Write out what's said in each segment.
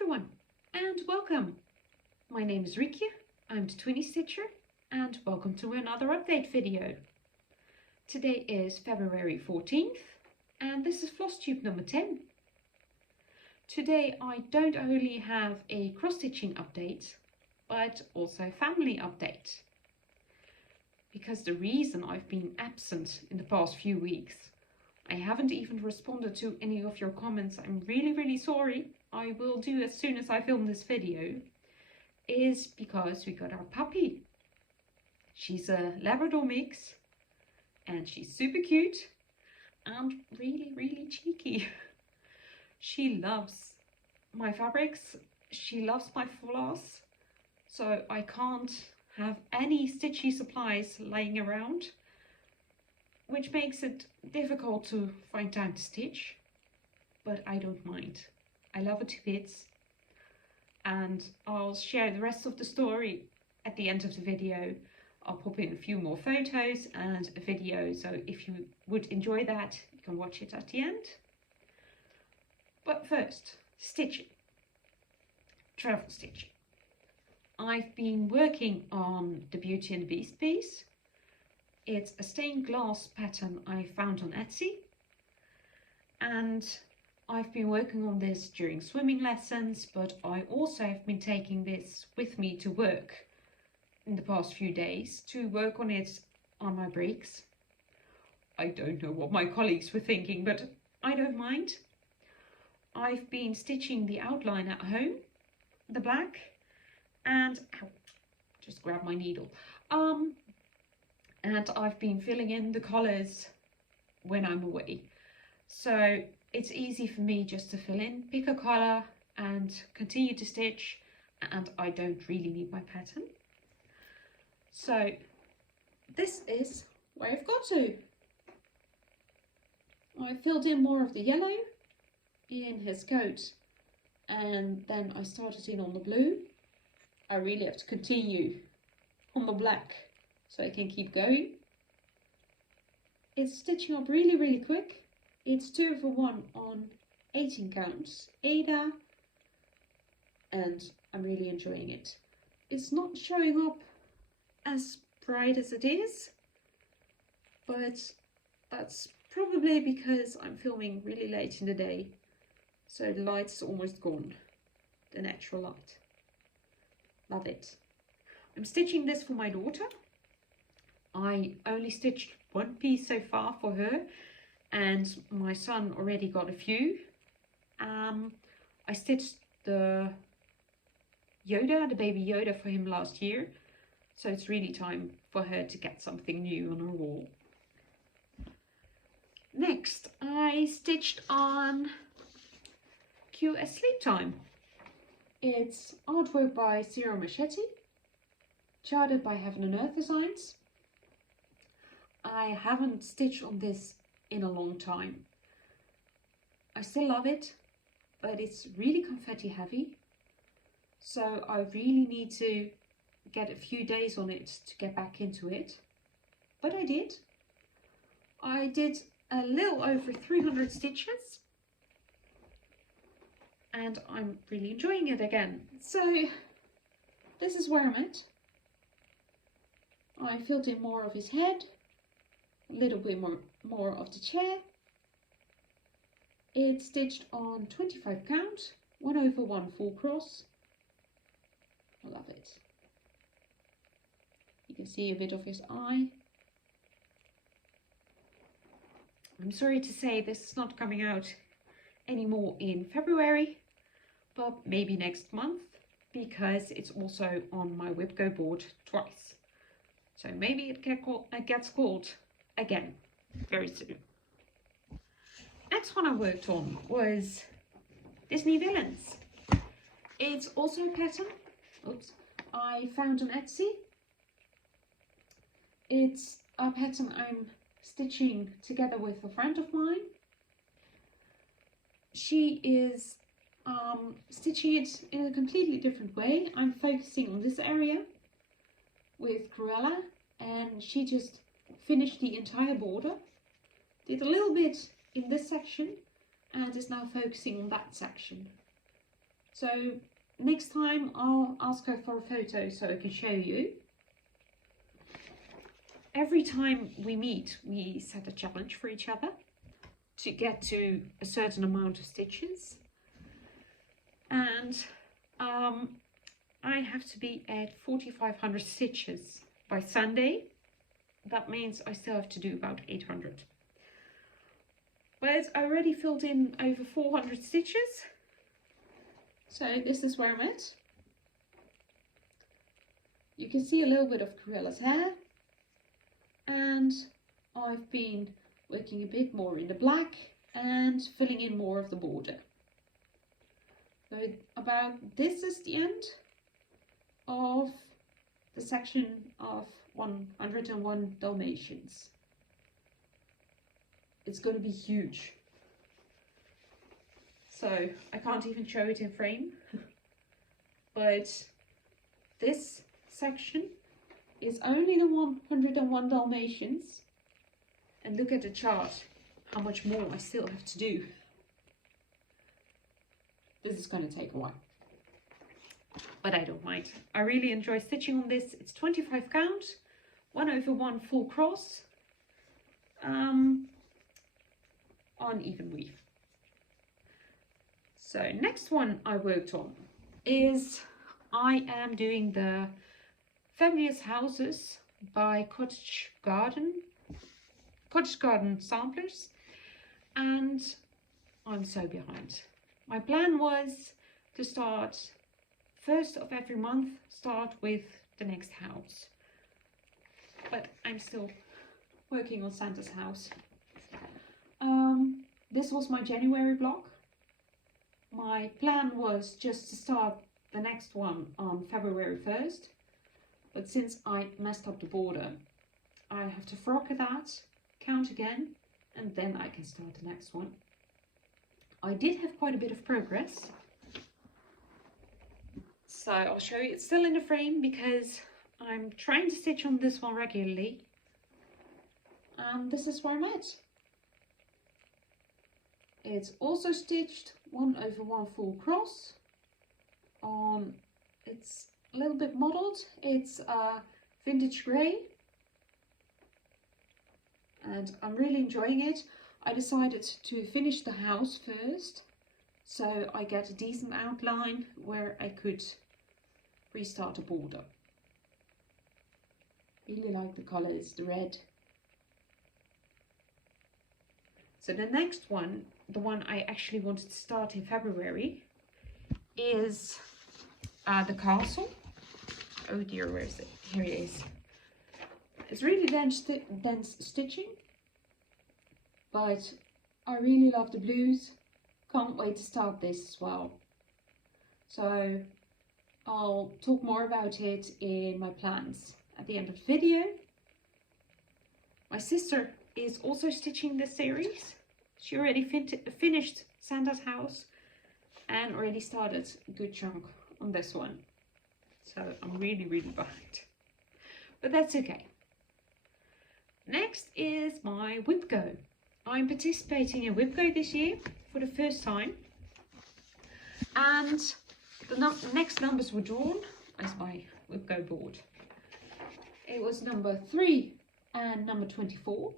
everyone and welcome. My name is Rieke, I'm the Twinny Stitcher and welcome to another update video. Today is February 14th and this is Flosstube number 10. Today I don't only have a cross-stitching update but also family update. Because the reason I've been absent in the past few weeks, I haven't even responded to any of your comments. I'm really sorry. I will do as soon as I film this video. Is because we got our puppy. She's a Labrador mix and she's super cute and really cheeky. She loves my fabrics. She loves my floss. So I can't have any stitchy supplies laying around, which makes it difficult to find time to stitch, but I don't mind. I love it to bits, and I'll share the rest of the story at the end of the video. I'll pop in a few more photos and a video, so if you would enjoy that, you can watch it at the end. But first, stitching. Travel stitching. I've been working on the Beauty and the Beast piece. It's a stained glass pattern I found on Etsy, and I've been working on this during swimming lessons, but I also have been taking this with me to work in the past few days to work on it on my breaks. I don't know what my colleagues were thinking, but I don't mind. I've been stitching the outline at home, the black, and ow, just grab my needle. And I've been filling in the colours when I'm away. So it's easy for me just to fill in, pick a colour and continue to stitch, and I don't really need my pattern. So this is where I've got to. I filled in more of the yellow in his coat, and then I started in on the blue. I really have to continue on the black so I can keep going. It's stitching up really quick. It's 2/1 on 18 counts Aida, and I'm really enjoying it. It's not showing up as bright as it is, but that's probably because I'm filming really late in the day, so the light's almost gone, the natural light. Love it. I'm stitching this for my daughter. I only stitched one piece so far for her, and my son already got a few. I stitched the Yoda, the baby Yoda, for him last year, so it's really time for her to get something new on her wall. Next, I stitched on QS Sleep Time. It's artwork by Ciro Marchetti, charted by Heaven and Earth Designs. I haven't stitched on this in a long time. I still love it, but it's really confetti heavy, so I really need to get a few days on it to get back into it. But I did. I did a little over 300 stitches, and I'm really enjoying it again. So this is where I'm at. I filled in more of his head, a little bit more of the chair. It's stitched on 25 count, 1/1 full cross. I love it. You can see a bit of his eye. I'm sorry to say this is not coming out anymore in February, but maybe next month, because it's also on my WIPGO board twice. So maybe it gets called again very soon. Next one I worked on was Disney Villains. It's also a pattern I found on Etsy. It's a pattern I'm stitching together with a friend of mine. She is stitching it in a completely different way. I'm focusing on this area with Cruella, and she just finished the entire border, did a little bit in this section, and is now focusing on that section. So next time I'll ask her for a photo so I can show you. Every time we meet, we set a challenge for each other to get to a certain amount of stitches. And I have to be at 4,500 stitches by Sunday. That means I still have to do about 800. But I already filled in over 400 stitches. So this is where I'm at. You can see a little bit of Corella's hair. And I've been working a bit more in the black and filling in more of the border. So about this is the end of the section of 101 Dalmatians. It's going to be huge. So I can't even show it in frame. But this section is only the 101 Dalmatians. And look at the chart, how much more I still have to do. This is going to take a while. But I don't mind. I really enjoy stitching on this. It's 25 count, 1/1 full cross on Evenweave. So next one I worked on is I am doing the Fabulous Houses by Cottage Garden samplers, and I'm so behind. My plan was to start first of every month, start with the next house, but I'm still working on Santa's house. This was my January block. My plan was just to start the next one on February 1st, but since I messed up the border, I have to frock that, count again, and then I can start the next one. I did have quite a bit of progress, so I'll show you. It's still in the frame because I'm trying to stitch on this one regularly, and this is where I'm at. It's also stitched 1/1 full cross on, it's a little bit mottled, it's vintage grey, and I'm really enjoying it. I decided to finish the house first so I get a decent outline where I could restart the border. Really like the colours, the red. So the next one, the one I actually wanted to start in February, is the castle. Oh dear, where is it? Here it is. It's really dense stitching, but I really love the blues. Can't wait to start this as well. So I'll talk more about it in my plans at the end of the video. My sister is also stitching this series. She already finished Santa's house and already started a good chunk on this one. So I'm really behind. But that's okay. Next is my WIPGO. I'm participating in WIPGO this year for the first time. And the next numbers were drawn as my WIPGO board. It was number 3 and number 24.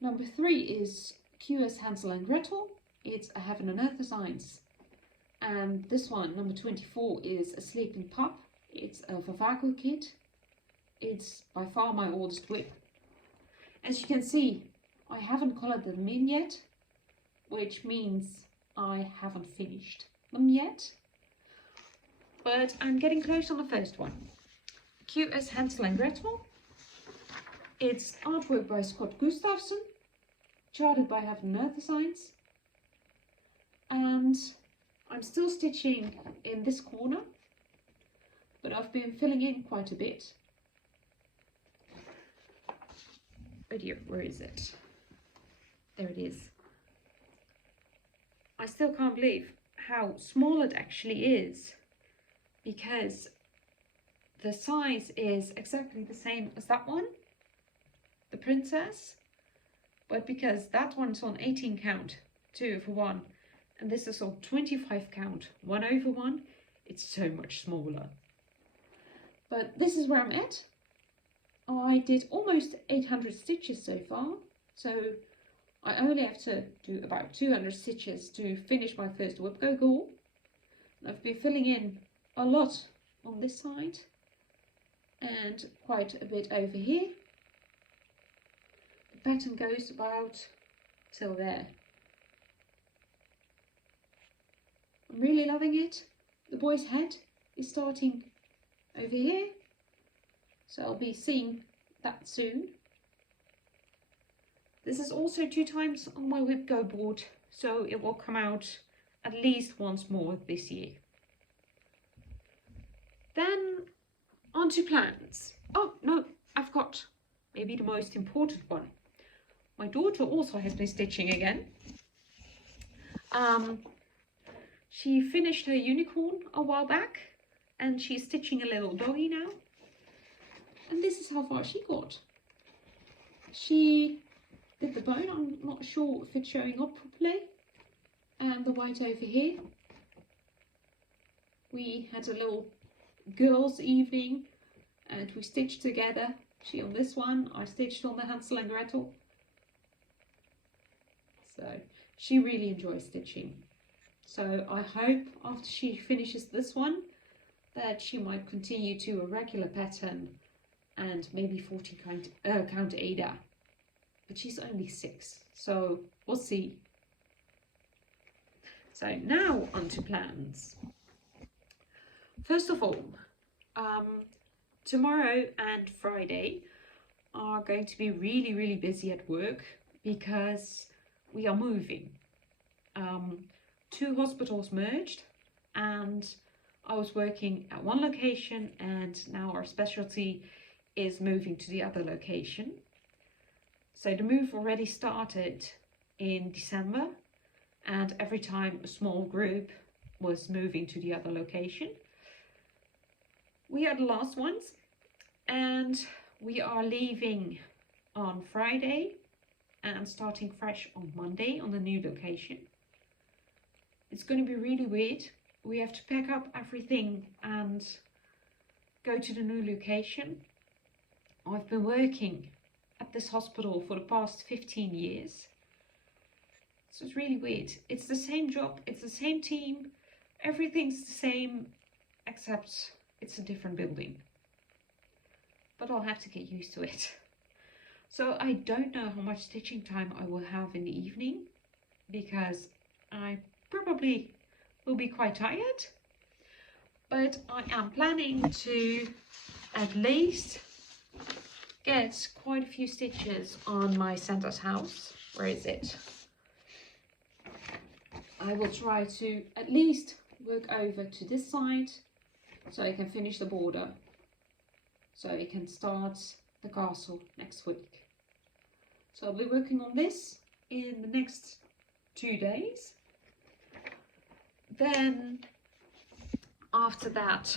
Number 3 is QS Hansel and Gretel. It's a Heaven and Earth Designs. And this one, number 24, is a Sleeping Pup. It's a Vervaco kit. It's by far my oldest WIP. As you can see, I haven't coloured them in yet, which means I haven't finished them yet. But I'm getting close on the first one. QS Hansel and Gretel. It's artwork by Gustafson, charted by Heaven and Earth Designs. And I'm still stitching in this corner, but I've been filling in quite a bit. Oh dear, where is it? There it is. I still can't believe how small it actually is, because the size is exactly the same as that one, the princess, but because that one's on 18 count, 2/1, And this is on 25 count, 1/1. It's so much smaller. But this is where I'm at. I did almost 800 stitches so far, so I only have to do about 200 stitches to finish my first WIPGO goal. I've been filling in a lot on this side and quite a bit over here. The pattern goes about till there. I'm really loving it. The boy's head is starting over here, so I'll be seeing that soon. This is also 2 times on my WIPGO board, so it will come out at least once more this year. Then on to plans. Oh no, I've got maybe the most important one. My daughter also has been stitching again. She finished her unicorn a while back and she's stitching a little doggy now. And this is how far she got. She did the bone, I'm not sure if it's showing up properly. And the white over here. We had a little girls' evening and we stitched together. She on this one, I stitched on the Hansel and Gretel. So she really enjoys stitching. So I hope after she finishes this one that she might continue to a regular pattern and maybe 40 count Aida. But she's only 6, so we'll see. So now on to plans. First of all, tomorrow and Friday are going to be really busy at work because we are moving. 2 hospitals merged and I was working at one location and now our specialty is moving to the other location. So the move already started in December and every time a small group was moving to the other location. We are the last ones and we are leaving on Friday and starting fresh on Monday on the new location. It's going to be really weird. We have to pack up everything and go to the new location. I've been working at this hospital for the past 15 years. So it's really weird. It's the same job, it's the same team, everything's the same except it's a different building. But I'll have to get used to it. So I don't know how much stitching time I will have in the evening because I probably will be quite tired. But I am planning to at least get quite a few stitches on my Santa's house. Where is it? I will try to at least work over to this side so I can finish the border. So I can start the castle next week. So I'll be working on this in the next 2 days. Then after that,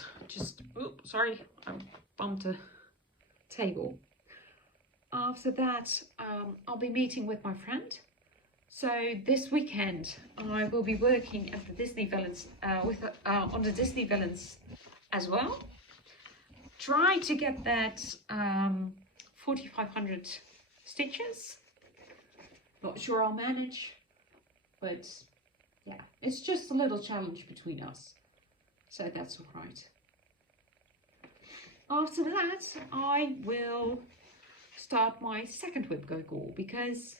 oops, sorry, I bumped a table. After that, I'll be meeting with my friend. So this weekend, I will be working at the Disney Villains on the Disney Villains as well. Try to get that 4,500 stitches. Not sure I'll manage, but yeah, it's just a little challenge between us. So that's all right. After that, I will start my second WIPGO goal because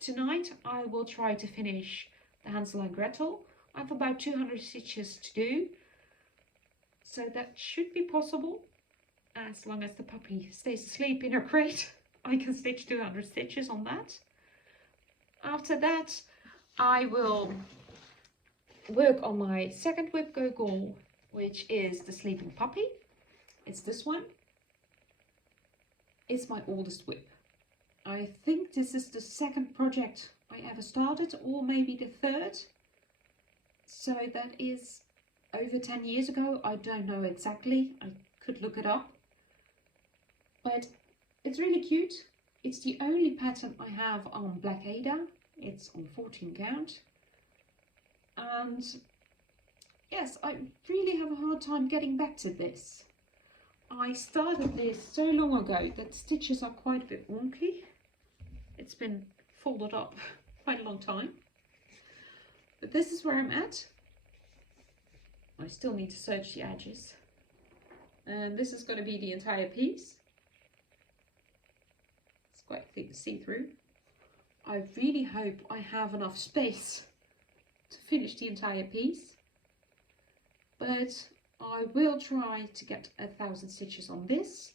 tonight I will try to finish the Hansel and Gretel. I have about 200 stitches to do. So that should be possible. As long as the puppy stays asleep in her crate, I can stitch 200 stitches on that. After that, I will work on my second WIPGO goal, which is the sleeping puppy. It's this one. It's my oldest WIP. I think this is the second project I ever started, or maybe the third. So that is over 10 years ago. I don't know exactly. I could look it up. But it's really cute. It's the only pattern I have on black Aida. It's on 14 count. And yes, I really have a hard time getting back to this. I started this so long ago that stitches are quite a bit wonky. It's been folded up quite a long time. But this is where I'm at. I still need to serge the edges. And this is going to be the entire piece. It's quite thick to see through. I really hope I have enough space to finish the entire piece. But I will try to get 1,000 stitches on this.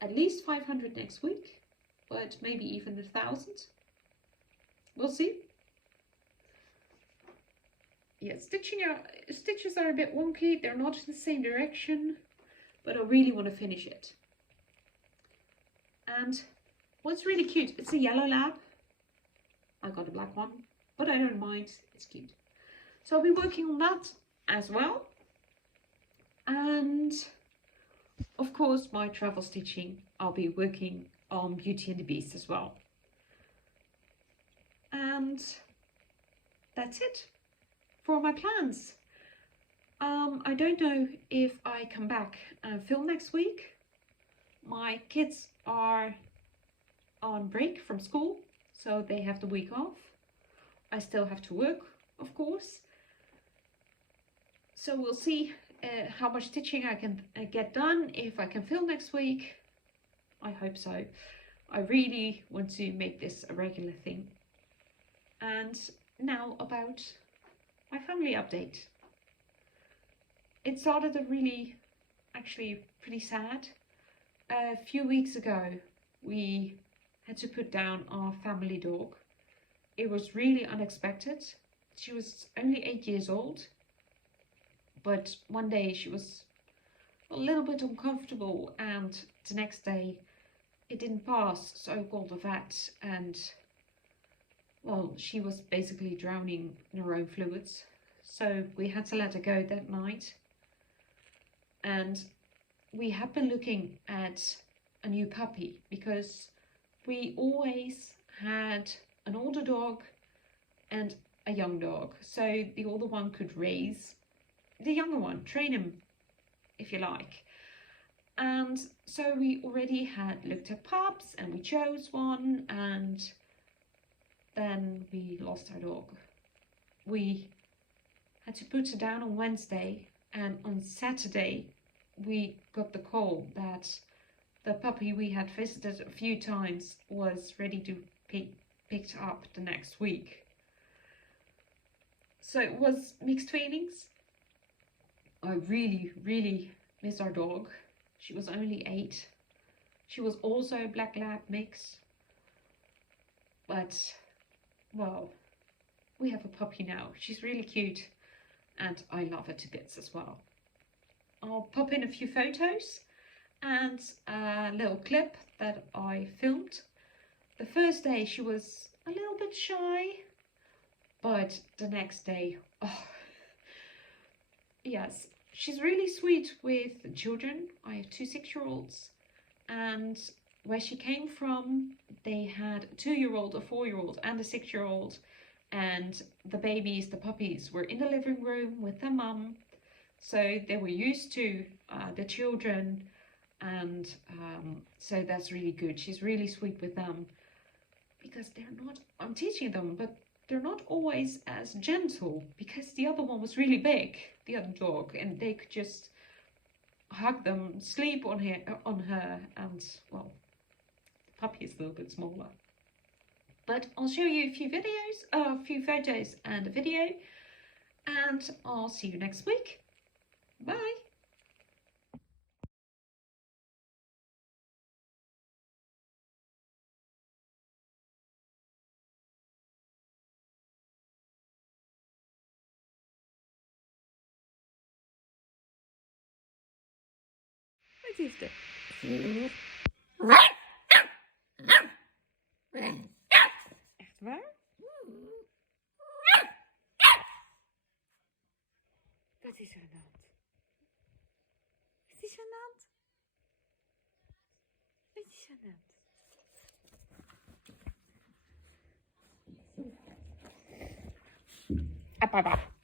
At least 500 next week. But maybe even 1,000. We'll see. Yeah, stitches are a bit wonky. They're not in the same direction. But I really want to finish it. And what's really cute, it's a yellow lab. I got a black one, but I don't mind. It's cute. So I'll be working on that as well. And of course, my travel stitching, I'll be working on Beauty and the Beast as well. And that's it for my plans. I don't know if I come back and film next week. My kids are on break from school, so they have the week off. I still have to work, of course. So we'll see how much stitching I can get done, if I can film next week. I hope so. I really want to make this a regular thing. And now about my family update. It started actually pretty sad. A few weeks ago, we had to put down our family dog. It was really unexpected. She was only 8 years old, but one day she was a little bit uncomfortable, and the next day it didn't pass, so I called the vet, and well, she was basically drowning in her own fluids, so we had to let her go that night. And we have been looking at a new puppy because we always had an older dog and a young dog. So the older one could raise the younger one, train him if you like. And so we already had looked at pups and we chose one, and then we lost our dog. We had to put her down on Wednesday, and on Saturday we got the call that the puppy we had visited a few times was ready to be picked up the next week. So it was mixed feelings. I really miss our dog. She was only 8. She was also a black lab mix. But, well, we have a puppy now. She's really cute and I love her to bits as well. I'll pop in a few photos and a little clip that I filmed. The first day she was a little bit shy, but the next day, oh, yes, she's really sweet with children. I have 2 6-year-olds, and where she came from, they had a 2-year-old, a 4-year-old and a 6-year-old, and the babies, the puppies, were in the living room with their mum, so they were used to the children, and so that's really good. She's really sweet with them, because they're not, I'm teaching them, but they're not always as gentle, because the other one was really big, the other dog, and they could just hug them, sleep on her, and well, the puppy is a little bit smaller. But I'll show you a few videos, a few photos and a video, and I'll see you next week. Bye. Wat is er? Echt waar? Wat is er aan de hand? Wat is er aan de hand? Wat is er aan de hand? Bye bye.